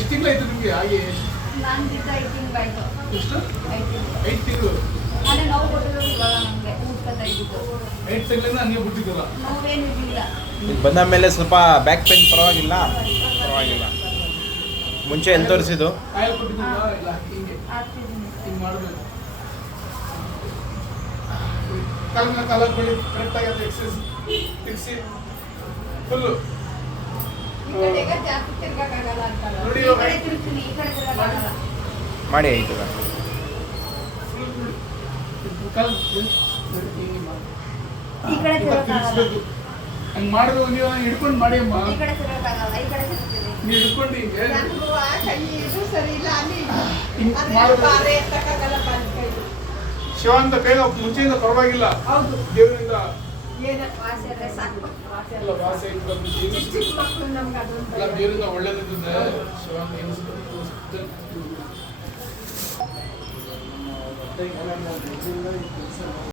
ಎಷ್ಟು ತಿಂಗಳಾಯ್ತು ನಿಮಗೆ ಆಗಿ? ನಾನು ಬಿಟ್ಟು 5 ತಿಂಗಳಾಯ್ತು. ಎಷ್ಟು? 5 ತಿಂಗಳು. ಮನೆ ನೋವು ಕೊಟ್ಟಿದ್ರು ಇವಾಗ ನನಗೆ ಊಟದ ಇದ್ದು 5 ತಿಂಗಳಿಂದ ಹಂಗೆ ಬಿಟ್ಟಿದ್ದಲ್ಲ. ನೋವೇನು ಇರಲಿಲ್ಲ. ಇದು ಬಂದ ಮೇಲೆ ಸ್ವಲ್ಪ ಬ್ಯಾಕ್ ಪೇನ್ ಪರವಾಗಿಲ್ಲ. ಮುಂಚೆ ಎಲ್ಲಿ ತೋರಿಸಿದ್ದು? ಆಯಿಲ್ ಕೊಟ್ಟಿದ್ದೀರಾ? ಇಲ್ಲ ಹಿಂಗೆ ಆಗ್ತಿದ್ದೀನಿ. ಹಿಂಗೆ ಮಾಡಬೇಕು. ಕಾಲ ಕೊಡಿ ಕರೆಕ್ಟಾಗಿ ಅದು ಎಕ್ಸಸೈಸ್ ತಿರ್ಸಿ ಫುಲ್ಲು ಈ ಕಡೆಗೆ ಜಾಸ್ತಿ ತಿರ್ಗಕ್ಕಾಗಲ್ಲ ಅಂತಲ್ಲ. ನೋಡಿ ಈ ಇವಾಗ ಕಡೆ ತಿರುಗ್ತೀನಿ, ಈ ಕಡೆ ತಿರ್ಗಕ್ಕಾಗಲ್ಲ. ಮಾಡಿ ಆಯ್ತದ. ಕಾಲು ಹಿಂಗೆ ಮಾಡಿ. ಈ ಕಡೆ ತಿರ್ಗಕ್ಕಾಗಲ್ಲ. ತಿರ್ಗಿಸ್ಬೇಕು. ಹಂಗೆ ಮಾಡಬೇಕು. ನೀವು ಹಿಡ್ಕೊಂಡು ಮಾಡಿ ಅಮ್ಮ. ಈ ಕಡೆ ತಿರ್ಗಕ್ಕಾಗಲ್ಲ, ಈ ಕಡೆ ತಿರುಗ್ತೀನಿ. ನೀವು ಹಿಡ್ಕೊಂಡು ಹಿಂಗೆ ನನಗೂ ಆ ಕೈ ಇದು ಸರಿ ಇಲ್ಲ ಅಲ್ಲಿ. ಹಿಂಗೆ ಅದೇ ಮಾಡಬೇಕು. ಬಾರೆ ಎತ್ತಕ್ಕಾಗಲ್ಲ ಬಾರೆ ಕೈದು. ಶಿವಾಂತ ಕೈಲ ಮುಂಚೆಯಿಂದ ಪರವಾಗಿಲ್ಲ. ಹೌದು. ದೇವರಿಂದ ಏನು ವಾಸಿ ಆದರೆ ಸಾಕು. ವಾಸಿ ಎಲ್ಲ ಆದರೆ ವಾಸ ಇತ್ತು. ಚಿಕ್ಕ ಚಿಕ್ಕ ಮಕ್ಕಳು ನಮ್ಗೆ ಅದೊಂದು ಎಲ್ಲ ದೇವರಿಂದ ಒಳ್ಳೇದಿದೆ. ಶಿವಾಂತ ಎನಿಸ್ಕೊಂಡು